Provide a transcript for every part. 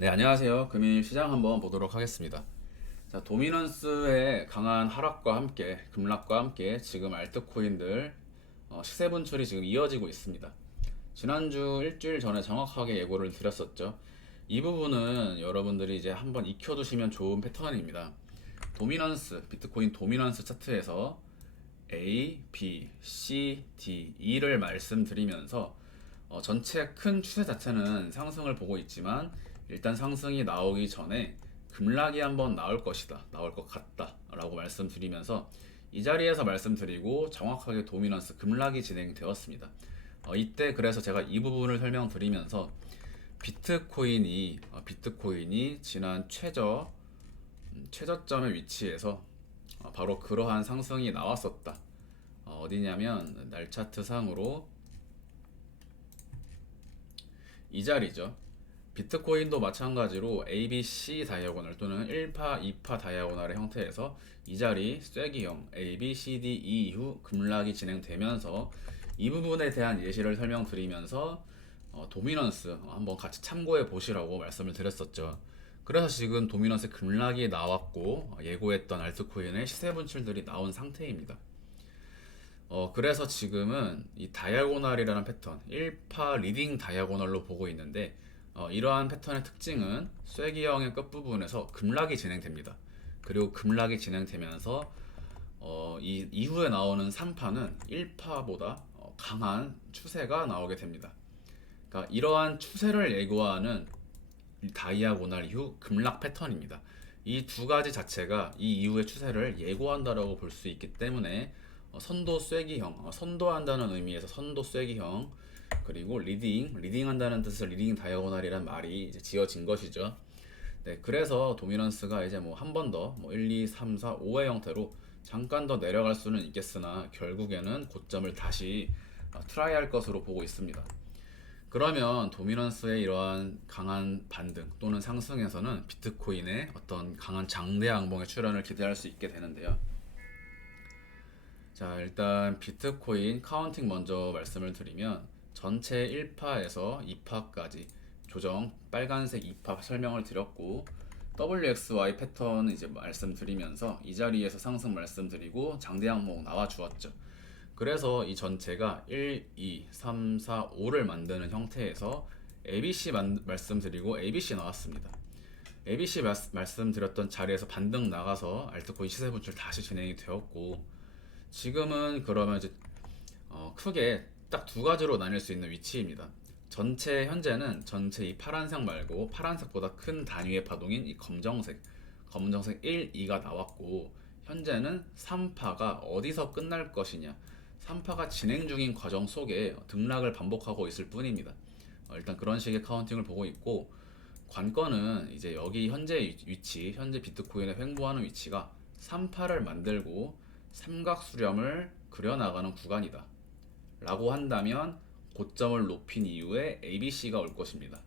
네, 안녕하세요. 금일 시장 한번 보도록 하겠습니다. 자, 도미넌스의 강한 하락과 함께, 급락과 함께 지금 알트코인들 시세 분출이 지금 이어지고 있습니다. 지난주 일주일 전에 정확하게 예고를 드렸었죠. 이 부분은 여러분들이 이제 한번 익혀두시면 좋은 패턴입니다. 도미넌스, 비트코인 도미넌스 차트에서 A, B, C, D, E를 말씀드리면서 전체 큰 추세 자체는 상승을 보고 있지만 일단 상승이 나오기 전에 급락이 한번 나올 것이다, 나올 것 같다 라고 말씀드리면서 이 자리에서 말씀드리고 정확하게 도미넌스 급락이 진행되었습니다. 이때 그래서 제가 이 부분을 설명드리면서 비트코인이 지난 최저점의 위치에서 바로 그러한 상승이 나왔었다. 어디냐면 날 차트 상으로 이 자리죠. 비트코인도 마찬가지로 ABC 다이아고널 또는 1파, 2파 다이아고널의 형태에서 이 자리 쐐기형 A, B, C, D, E 이후 급락이 진행되면서 이 부분에 대한 예시를 설명드리면서 도미넌스 한번 같이 참고해 보시라고 말씀을 드렸었죠. 그래서 지금 도미넌스 급락이 나왔고 예고했던 알트코인의 시세 분출들이 나온 상태입니다. 그래서 지금은 이 다이아고널이라는 패턴, 1파 리딩 다이아고널로 보고 있는데 이러한 패턴의 특징은 쐐기형의 끝부분에서 급락이 진행됩니다. 그리고 급락이 진행되면서 이 이후에 나오는 3파는 1파보다 강한 추세가 나오게 됩니다. 그러니까 이러한 추세를 예고하는 다이아고날 이후 급락 패턴입니다. 이 두 가지 자체가 이 이후의 추세를 예고한다라고 볼 수 있기 때문에 선도 쐐기형, 선도한다는 의미에서 선도 쐐기형, 그리고 리딩한다는 뜻에서 리딩 다이아고널이란 말이 이제 지어진 것이죠. 네, 그래서 도미넌스가 이제 뭐 한 번 더, 뭐 1, 2, 3, 4, 5의 형태로 잠깐 더 내려갈 수는 있겠으나 결국에는 고점을 다시 트라이할 것으로 보고 있습니다. 그러면 도미넌스의 이러한 강한 반등 또는 상승에서는 비트코인의 어떤 강한 장대 양봉의 출현을 기대할 수 있게 되는데요. 자, 일단 비트코인 카운팅 먼저 말씀을 드리면 전체 1파에서 2파까지 조정 빨간색 2파 설명을 드렸고 WXY 패턴 이제 말씀드리면서 이 자리에서 상승 말씀드리고 장대 양봉 나와 주었죠. 그래서 이 전체가 1, 2, 3, 4, 5를 만드는 형태에서 ABC 말씀드리고 ABC 나왔습니다. ABC 말씀드렸던 자리에서 반등 나가서 알트코인 시세 분출 다시 진행이 되었고 지금은 그러면 이제 크게 딱 두 가지로 나뉠 수 있는 위치입니다. 현재는 전체 이 파란색 말고 파란색보다 큰 단위의 파동인 이 검정색 1, 2가 나왔고 현재는 3파가 어디서 끝날 것이냐 3파가 진행 중인 과정 속에 등락을 반복하고 있을 뿐입니다. 일단 그런 식의 카운팅을 보고 있고 관건은 이제 여기 현재 위치, 현재 비트코인의 횡보하는 위치가 3파를 만들고 삼각 수렴을 그려나가는 구간이다 라고 한다면 고점을 높인 이후에 ABC가 올 것입니다.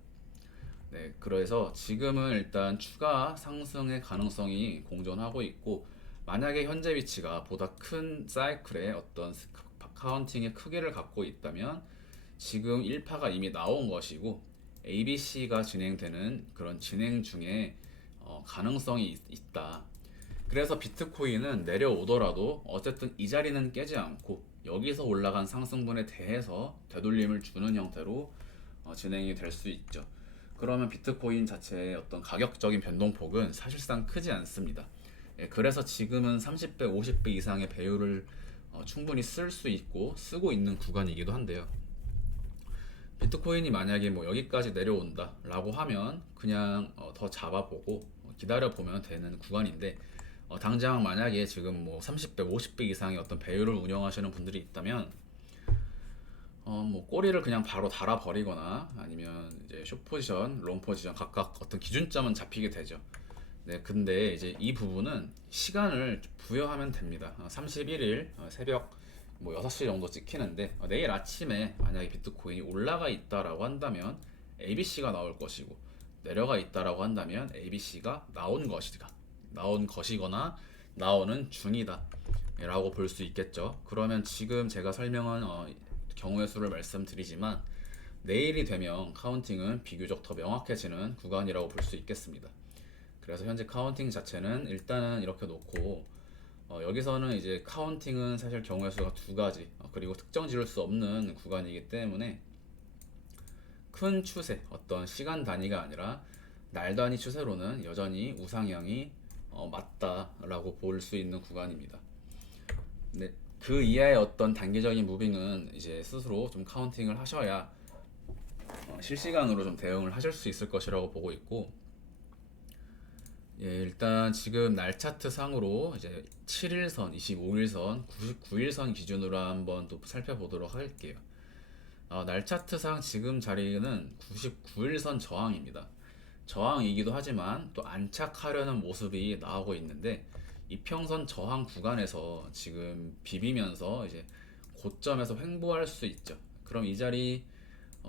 네, 그래서 지금은 일단 추가 상승의 가능성이 공존하고 있고 만약에 현재 위치가 보다 큰 사이클의 어떤 카운팅의 크기를 갖고 있다면 지금 1파가 이미 나온 것이고 ABC가 진행되는 그런 진행 중에 가능성이 있다. 그래서 비트코인은 내려오더라도 어쨌든 이 자리는 깨지 않고 여기서 올라간 상승분에 대해서 되돌림을 주는 형태로 진행이 될 수 있죠. 그러면 비트코인 자체의 어떤 가격적인 변동폭은 사실상 크지 않습니다. 그래서 지금은 30배, 50배 이상의 배율을 충분히 쓸 수 있고 쓰고 있는 구간이기도 한데요. 비트코인이 만약에 뭐 여기까지 내려온다 라고 하면 그냥 더 잡아보고 기다려보면 되는 구간인데 당장 만약에 지금 뭐 30배, 50배 이상의 어떤 배율을 운영하시는 분들이 있다면 뭐 꼬리를 그냥 바로 달아버리거나 아니면 이제 숏 포지션, 롱 포지션 각각 어떤 기준점은 잡히게 되죠. 네, 근데 이제 이 부분은 시간을 부여하면 됩니다. 31일 새벽 뭐 6시 정도 찍히는데 내일 아침에 만약에 비트코인이 올라가 있다라고 한다면 ABC가 나올 것이고 내려가 있다라고 한다면 ABC가 나온 것이거나 나오는 중이다 라고 볼 수 있겠죠. 그러면 지금 제가 설명한 경우의 수를 말씀드리지만 내일이 되면 카운팅은 비교적 더 명확해지는 구간이라고 볼 수 있겠습니다. 그래서 현재 카운팅 자체는 일단은 이렇게 놓고 여기서는 이제 카운팅은 사실 경우의 수가 두 가지 그리고 특정 지을 수 없는 구간이기 때문에 큰 추세 어떤 시간 단위가 아니라 날 단위 추세로는 여전히 우상향이 맞다라고 볼 수 있는 구간입니다. 네, 그 이하의 어떤 단기적인 무빙은 이제 스스로 좀 카운팅을 하셔야 실시간으로 좀 대응을 하실 수 있을 것이라고 보고 있고, 예, 일단 지금 날 차트 상으로 이제 7일선, 25일선, 99일선 기준으로 한번 또 살펴보도록 할게요. 날 차트상 지금 자리는 99일선 저항입니다. 저항이기도 하지만 또 안착하려는 모습이 나오고 있는데 이평선 저항 구간에서 지금 비비면서 이제 고점에서 횡보할 수 있죠. 그럼 이 자리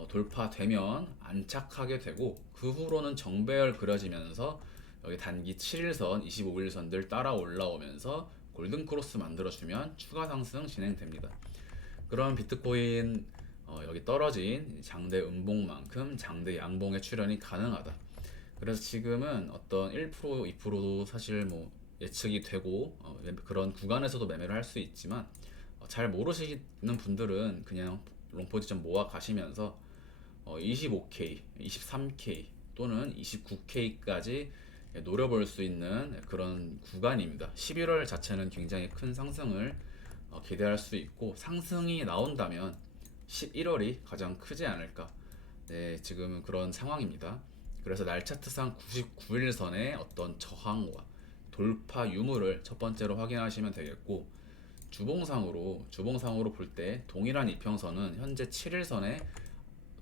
돌파되면 안착하게 되고 그 후로는 정배열 그려지면서 여기 단기 7일선, 25일선들 따라 올라오면서 골든 크로스 만들어주면 추가 상승 진행됩니다. 그럼 비트코인 여기 떨어진 장대 음봉만큼 장대 양봉의 출현이 가능하다. 그래서 지금은 어떤 1%, 2%도 사실 뭐 예측이 되고 그런 구간에서도 매매를 할 수 있지만 잘 모르시는 분들은 그냥 롱 포지션 모아 가시면서 25K, 23K 또는 29K까지 노려볼 수 있는 그런 구간입니다. 11월 자체는 굉장히 큰 상승을 기대할 수 있고 상승이 나온다면 11월이 가장 크지 않을까. 네, 지금은 그런 상황입니다. 그래서 날 차트상 99일선의 어떤 저항과 돌파 유무를 첫 번째로 확인하시면 되겠고 주봉상으로 볼 때 동일한 이평선은 현재 7일선의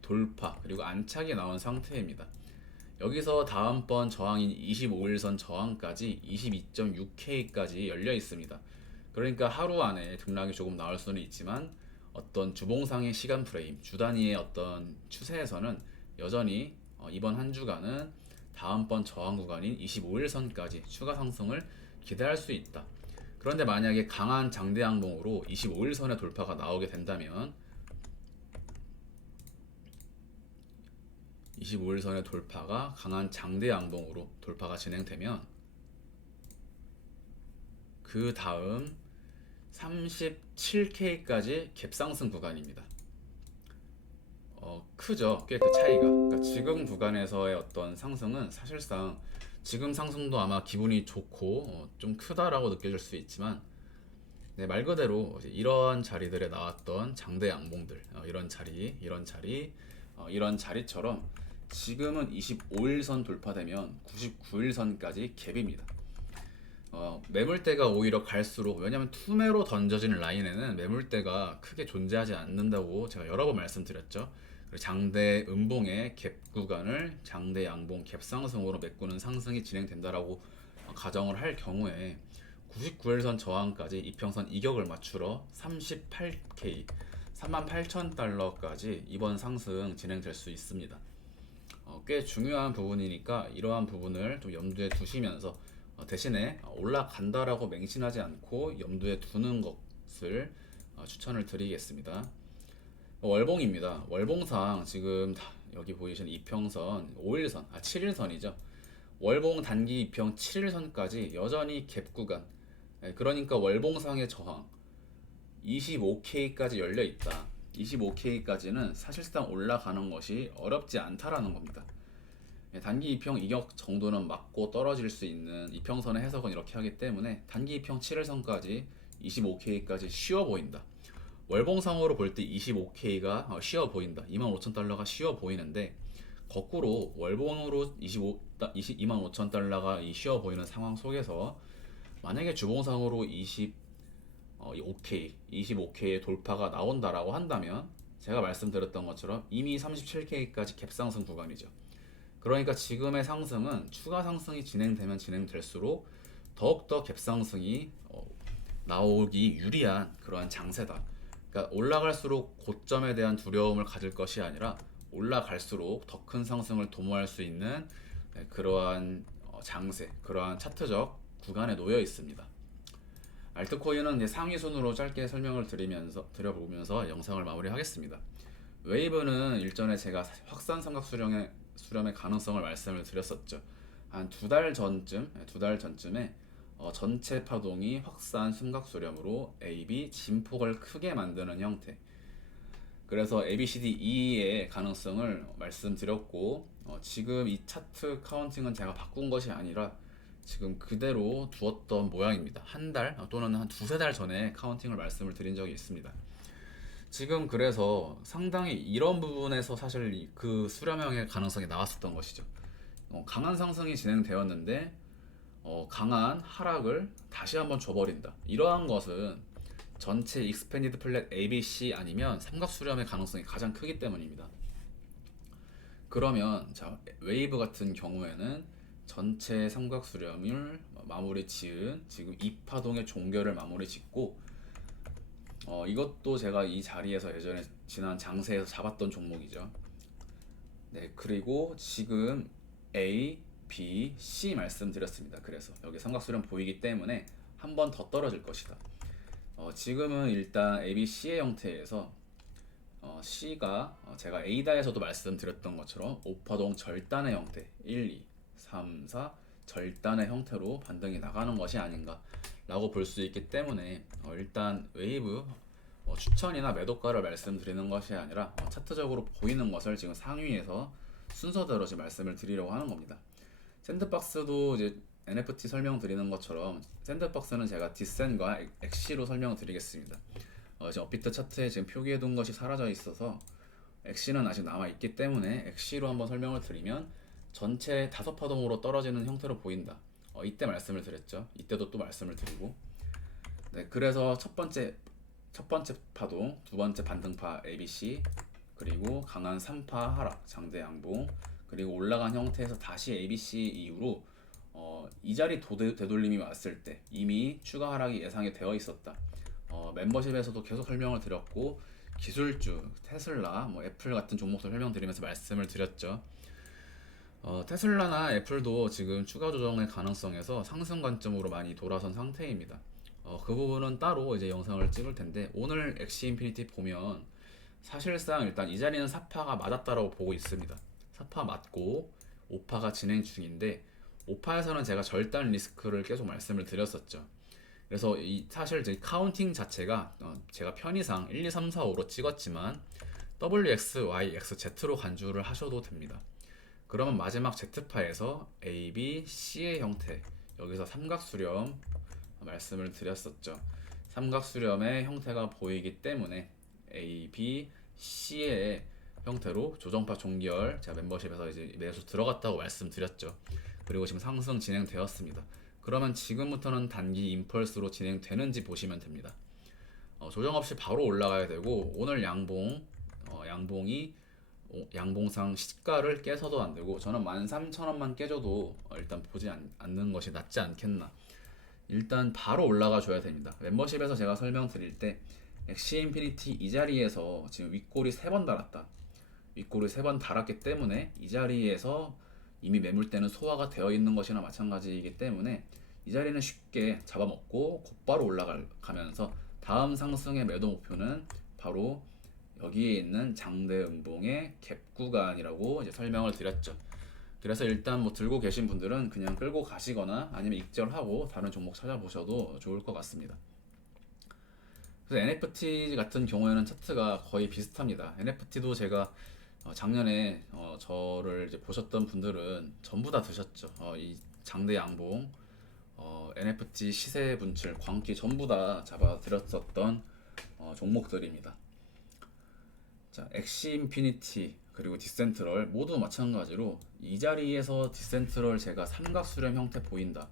돌파 그리고 안착이 나온 상태입니다. 여기서 다음번 저항인 25일선 저항까지 22.6K까지 열려 있습니다. 그러니까 하루 안에 등락이 조금 나올 수는 있지만 어떤 주봉상의 시간 프레임, 주 단위의 어떤 추세에서는 여전히 이번 한 주간은 다음번 저항 구간인 25일선까지 추가 상승을 기대할 수 있다. 그런데 만약에 강한 장대 양봉으로 25일선의 돌파가 나오게 된다면 25일선의 돌파가 강한 장대 양봉으로 돌파가 진행되면 그 다음 37K까지 갭상승 구간입니다. 크죠. 꽤 그 차이가. 그러니까 지금 구간에서의 어떤 상승은 사실상 지금 상승도 아마 기분이 좋고 좀 크다라고 느껴질 수 있지만 네, 말 그대로 이런 자리들에 나왔던 장대 양봉들 이런 자리처럼 지금은 25일선 돌파되면 99일선까지 갭입니다. 매물대가 오히려 갈수록 왜냐면 투매로 던져지는 라인에는 매물대가 크게 존재하지 않는다고 제가 여러 번 말씀드렸죠. 그리고 장대 음봉의 갭 구간을 장대 양봉 갭 상승으로 메꾸는 상승이 진행된다라고 가정을 할 경우에 99일선 저항까지 이평선 이격을 맞추러 38K 38,000달러까지 이번 상승 진행될 수 있습니다. 꽤 중요한 부분이니까 이러한 부분을 좀 염두에 두시면서 대신에 올라간다라고 맹신하지 않고 염두에 두는 것을 추천을 드리겠습니다. 월봉입니다. 월봉상 지금 여기 보이시는 이평선 5일선, 7일선이죠. 월봉 단기 이평 7일선까지 여전히 갭 구간. 그러니까 월봉상의 저항 25K까지 열려 있다. 25K까지는 사실상 올라가는 것이 어렵지 않다라는 겁니다. 단기 이평 이격 정도는 맞고 떨어질 수 있는 이평선의 해석은 이렇게 하기 때문에 단기 이평 7일선까지 25K까지 쉬워 보인다. 월봉상으로 볼 때 25K가 쉬워 보인다. 25,000달러가 쉬워 보이는데 거꾸로 월봉으로 25,000달러가 쉬워 보이는 상황 속에서 만약에 주봉상으로 25K의 돌파가 나온다라고 한다면 제가 말씀드렸던 것처럼 이미 37K까지 갭상승 구간이죠. 그러니까 지금의 상승은 추가 상승이 진행되면 진행될수록 더욱더 갭상승이 나오기 유리한 그러한 장세다. 그러니까 올라갈수록 고점에 대한 두려움을 가질 것이 아니라 올라갈수록 더 큰 상승을 도모할 수 있는 그러한 장세, 그러한 차트적 구간에 놓여 있습니다. 알트코인은 상위 순으로 짧게 설명을 드려보면서 영상을 마무리하겠습니다. 웨이브는 일전에 제가 확산 삼각 수렴의 가능성을 말씀을 드렸었죠. 한 두 달 전쯤, 두 달 전쯤에 전체 파동이 확산 삼각 수렴으로 AB 진폭을 크게 만드는 형태. 그래서 ABCDE의 가능성을 말씀드렸고 지금 이 차트 카운팅은 제가 바꾼 것이 아니라 지금 그대로 두었던 모양입니다. 한 달 또는 한 두세 달 전에 카운팅을 말씀을 드린 적이 있습니다. 지금 그래서 상당히 이런 부분에서 사실 그 수렴형의 가능성이 나왔었던 것이죠. 강한 상승이 진행되었는데 강한 하락을 다시 한번 줘버린다. 이러한 것은 전체 익스펜디드 플랫 ABC 아니면 삼각 수렴의 가능성이 가장 크기 때문입니다. 그러면 자, 웨이브 같은 경우에는 전체 삼각 수렴을 마무리 지은 지금 이 파동의 종결을 마무리 짓고 이것도 제가 이 자리에서 예전에 지난 장세에서 잡았던 종목이죠. 네, 그리고 지금 A, B, C 말씀드렸습니다. 그래서 여기 삼각수렴 보이기 때문에 한 번 더 떨어질 것이다. 지금은 일단 A, B, C의 형태에서 C가 제가 A다에서도 말씀드렸던 것처럼 오파동 절단의 형태 1, 2, 3, 4 절단의 형태로 반등이 나가는 것이 아닌가 라고 볼 수 있기 때문에 일단 웨이브 추천이나 매도가를 말씀드리는 것이 아니라 차트적으로 보이는 것을 지금 상위에서 순서대로 지금 말씀을 드리려고 하는 겁니다. 샌드박스도 이제 NFT 설명드리는 것처럼 샌드박스는 제가 디센과 엑시로 설명드리겠습니다. 지금 업비트 차트에 지금 표기해둔 것이 사라져 있어서 엑시는 아직 남아있기 때문에 엑시로 한번 설명을 드리면 전체 다섯 파동으로 떨어지는 형태로 보인다. 이때 말씀을 드렸죠. 이때도 또 말씀을 드리고 네, 그래서 첫 번째 파동, 두 번째 반등파 ABC, 그리고 강한 3파 하락, 장대 양봉, 그리고 올라간 형태에서 다시 ABC 이후로 이 자리 되돌림이 왔을 때 이미 추가 하락이 예상이 되어 있었다. 멤버십에서도 계속 설명을 드렸고 기술주, 테슬라, 애플 같은 종목들 설명드리면서 말씀을 드렸죠. 테슬라나 애플도 지금 추가 조정의 가능성에서 상승 관점으로 많이 돌아선 상태입니다. 그 부분은 따로 이제 영상을 찍을 텐데 오늘 엑시 인피니티 보면 사실상 일단 이 자리는 4파가 맞았다라고 보고 있습니다. 4파 맞고 5파가 진행 중인데 5파에서는 제가 절단 리스크를 계속 말씀을 드렸었죠. 그래서 사실 이제 카운팅 자체가 제가 편의상 1, 2, 3, 4, 5로 찍었지만 WX, Y, X, Z로 간주를 하셔도 됩니다. 그러면 마지막 Z파에서 A, B, C의 형태 여기서 삼각수렴 말씀을 드렸었죠. 삼각수렴의 형태가 보이기 때문에 A, B, C의 형태로 조정파 종결 제가 멤버십에서 이제 매수 들어갔다고 말씀드렸죠. 그리고 지금 상승 진행되었습니다. 그러면 지금부터는 단기 임펄스로 진행되는지 보시면 됩니다. 조정 없이 바로 올라가야 되고 오늘 양봉이 양봉상 시가를 깨서도 안 되고 저는 13,000원만 깨져도 일단 보지 않는 것이 낫지 않겠나. 일단 바로 올라가 줘야 됩니다. 멤버십에서 제가 설명드릴 때 엑시 인피니티 이 자리에서 지금 윗골이 3번 달았다. 윗골이 3번 달았기 때문에 이 자리에서 이미 매물대는 소화가 되어 있는 것이나 마찬가지이기 때문에 이 자리는 쉽게 잡아먹고 곧바로 올라가면서 다음 상승의 매도 목표는 바로 여기에 있는 장대 음봉의 갭 구간이라고 이제 설명을 드렸죠. 그래서 일단 들고 계신 분들은 그냥 끌고 가시거나 아니면 익절하고 다른 종목 찾아보셔도 좋을 것 같습니다. 그래서 NFT 같은 경우에는 차트가 거의 비슷합니다. NFT도 제가 작년에 저를 이제 보셨던 분들은 전부 다 드셨죠. 이 장대 양봉, NFT 시세 분출, 광기 전부 다 잡아드렸었던 종목들입니다. 자, 엑시 인피니티 그리고 디센트럴 모두 마찬가지로 이 자리에서 디센트럴 제가 삼각수렴 형태 보인다.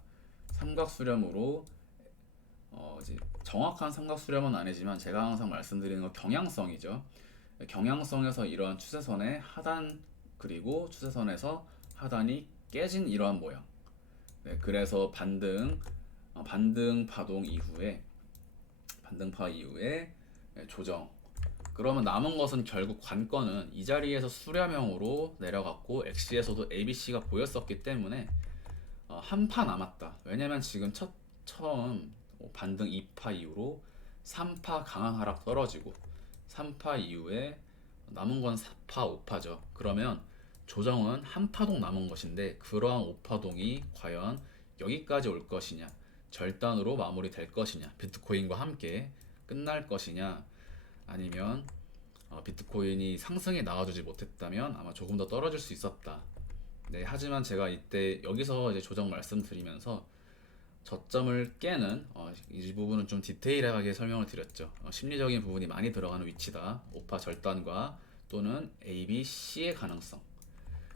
삼각수렴으로 이제 정확한 삼각수렴은 아니지만 제가 항상 말씀드리는 건 경향성이죠. 경향성에서 이러한 추세선의 하단 그리고 추세선에서 하단이 깨진 이러한 모양. 네, 그래서 반등 파동 이후에 반등파 이후에 조정. 그러면 남은 것은 결국 관건은 이 자리에서 수렴형으로 내려갔고 엑시에서도 ABC가 보였었기 때문에 한 파 남았다. 왜냐면 지금 처음 반등 2파 이후로 3파 강한 하락 떨어지고 3파 이후에 남은 건 4파, 5파죠. 그러면 조정은 한 파동 남은 것인데 그러한 5파동이 과연 여기까지 올 것이냐, 절단으로 마무리될 것이냐, 비트코인과 함께 끝날 것이냐, 아니면 비트코인이 상승에 나와주지 못했다면 아마 조금 더 떨어질 수 있었다. 네, 하지만 제가 이때 여기서 이제 조정 말씀드리면서 저점을 깨는 이 부분은 좀 디테일하게 설명을 드렸죠. 심리적인 부분이 많이 들어가는 위치다. 오파 절단과 또는 A, B, C의 가능성.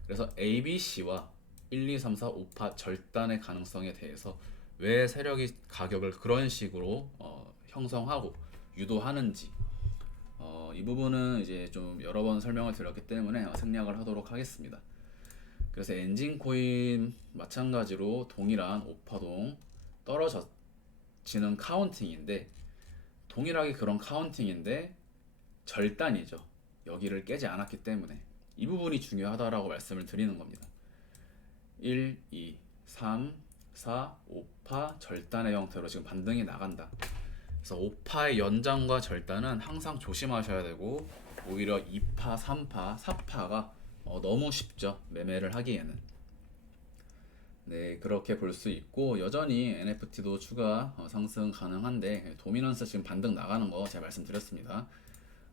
그래서 A, B, C와 1, 2, 3, 4, 5파 절단의 가능성에 대해서 왜 세력이 가격을 그런 식으로 형성하고 유도하는지 이 부분은 이제 좀 여러 번 설명을 드렸기 때문에 생략을 하도록 하겠습니다. 그래서 엔진 코인 마찬가지로 동일한 오파동 떨어지는 카운팅인데 동일하게 그런 카운팅인데 절단이죠. 여기를 깨지 않았기 때문에 이 부분이 중요하다라고 말씀을 드리는 겁니다. 1, 2, 3, 4, 5파 절단의 형태로 지금 반등이 나간다. 그래서 5파의 연장과 절단은 항상 조심하셔야 되고 오히려 2파, 3파, 4파가 너무 쉽죠. 매매를 하기에는. 네, 그렇게 볼 수 있고 여전히 NFT도 추가 상승 가능한데 도미넌스 지금 반등 나가는 거 제가 말씀드렸습니다.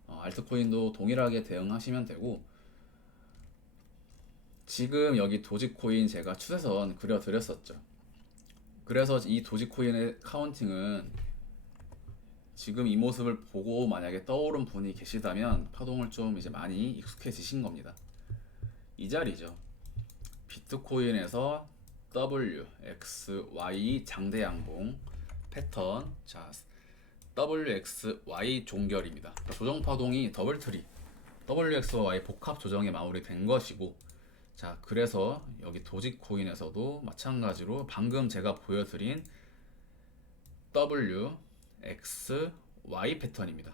알트코인도 동일하게 대응하시면 되고 지금 여기 도지코인 제가 추세선 그려드렸었죠. 그래서 이 도지코인의 카운팅은 지금 이 모습을 보고 만약에 떠오른 분이 계시다면 파동을 좀 이제 많이 익숙해지신 겁니다. 이 자리죠. 비트코인에서 W, X, Y 장대 양봉 패턴. 자, W, X, Y 종결입니다. 조정 파동이 더블 트리 W, X와 Y 복합 조정에 마무리된 것이고, 자, 그래서 여기 도지코인에서도 마찬가지로 방금 제가 보여드린 W, X, Y 패턴입니다.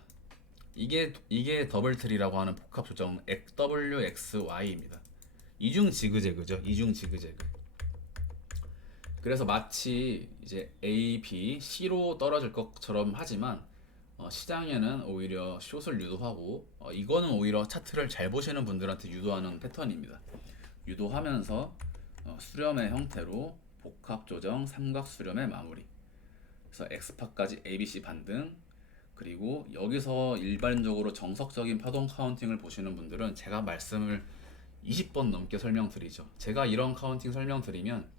이게 더블 트리라고 하는 복합 조정 W, X, Y입니다. 이중 지그재그죠. 이중 지그재그. 그래서 마치 이제 A, B, C로 떨어질 것처럼 하지만 시장에는 오히려 숏을 유도하고 이거는 오히려 차트를 잘 보시는 분들한테 유도하는 패턴입니다. 유도하면서 수렴의 형태로 복합 조정 삼각 수렴의 마무리. 그래서 X파까지 ABC 반등. 그리고 여기서 일반적으로 정석적인 파동 카운팅을 보시는 분들은 제가 말씀을 20번 넘게 설명드리죠. 제가 이런 카운팅 설명드리면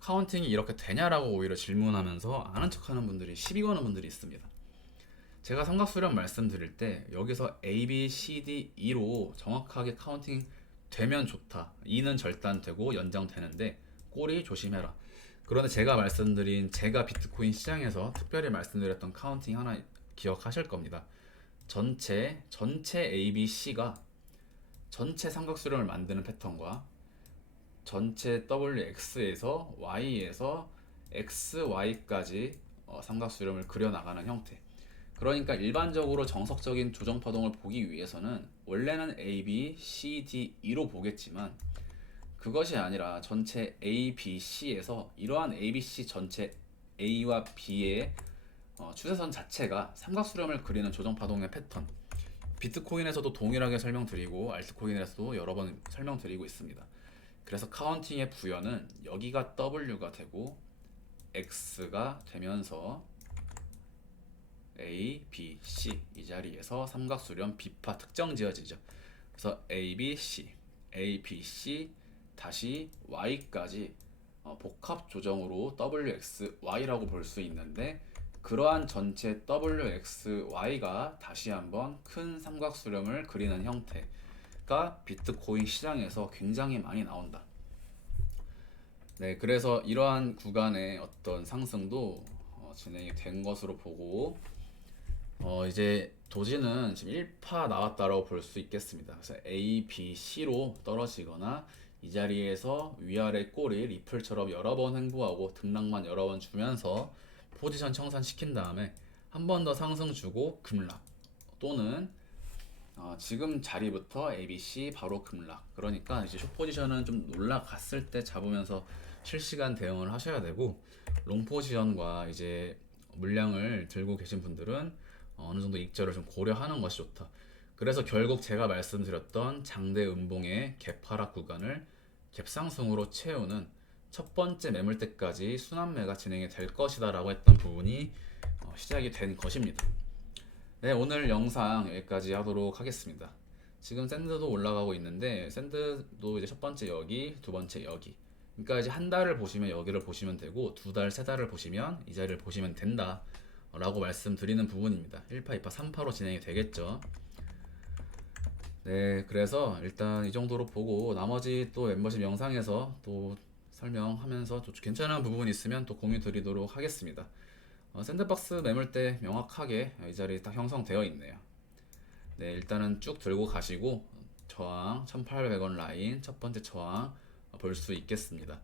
카운팅이 이렇게 되냐라고 오히려 질문하면서 아는 척하는 분들이 시비 거는 분들이 있습니다. 제가 삼각수렴 말씀드릴 때 여기서 A, B, C, D, E로 정확하게 카운팅 되면 좋다. E는 절단되고 연장되는데 꼬리 조심해라. 그런데 제가 말씀드린 제가 비트코인 시장에서 특별히 말씀드렸던 카운팅 하나 기억하실 겁니다. 전체 A, B, C가 전체 삼각수렴을 만드는 패턴과 전체 WX에서 Y에서 XY까지 삼각수렴을 그려나가는 형태. 그러니까 일반적으로 정석적인 조정 파동을 보기 위해서는 원래는 A, B, C, D, E로 보겠지만 그것이 아니라 전체 A, B, C에서 이러한 A, B, C 전체 A와 B의 추세선 자체가 삼각수렴을 그리는 조정 파동의 패턴. 비트코인에서도 동일하게 설명드리고 알트코인에서도 여러 번 설명드리고 있습니다. 그래서 카운팅의 부여는 여기가 W가 되고 X가 되면서 A, B, C 이 자리에서 삼각수렴 B파 특정 지어지죠. 그래서 A, B, C, A, B, C 다시 Y까지 복합 조정으로 WX, Y라고 볼 수 있는데 그러한 전체 WX, Y가 다시 한번 큰 삼각수렴을 그리는 형태가 비트코인 시장에서 굉장히 많이 나온다. 네, 그래서 이러한 구간의 어떤 상승도 진행이 된 것으로 보고 이제 도지는 지금 1파 나왔다라고 볼 수 있겠습니다. 그래서 A, B, C로 떨어지거나 이 자리에서 위아래 꼬리 리플처럼 여러 번 횡보하고 등락만 여러 번 주면서 포지션 청산시킨 다음에 한 번 더 상승 주고 급락 또는 지금 자리부터 ABC 바로 급락. 그러니까 이제 숏 포지션은 좀 올라갔을 때 잡으면서 실시간 대응을 하셔야 되고 롱 포지션과 이제 물량을 들고 계신 분들은 어느 정도 익절을 좀 고려하는 것이 좋다. 그래서 결국 제가 말씀드렸던 장대 음봉의 갭 하락 구간을 갭 상승으로 채우는 첫 번째 매물대까지 순환매가 진행이 될 것이다 라고 했던 부분이 시작이 된 것입니다. 네, 오늘 영상 여기까지 하도록 하겠습니다. 지금 샌드도 올라가고 있는데 샌드도 이제 첫 번째 여기, 두 번째 여기. 그러니까 이제 한 달을 보시면 여기를 보시면 되고 두 달, 세 달을 보시면 이 자리를 보시면 된다 라고 말씀드리는 부분입니다. 1파, 2파, 3파로 진행이 되겠죠. 네, 그래서 일단 이 정도로 보고 나머지 또 멤버십 영상에서 또 설명하면서 또 괜찮은 부분이 있으면 또 공유 드리도록 하겠습니다. 샌드박스 매물대 명확하게 이 자리 딱 형성되어 있네요. 네, 일단은 쭉 들고 가시고 저항 1800원 라인 첫 번째 저항 볼 수 있겠습니다.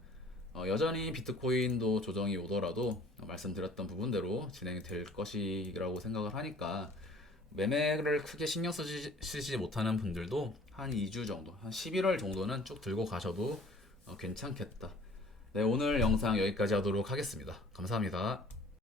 여전히 비트코인도 조정이 오더라도 말씀드렸던 부분대로 진행이 될 것이라고 생각을 하니까 매매를 크게 신경 쓰지 못하는 분들도 한 2주 정도, 한 11월 정도는 쭉 들고 가셔도 괜찮겠다. 네, 오늘 영상 여기까지 하도록 하겠습니다. 감사합니다.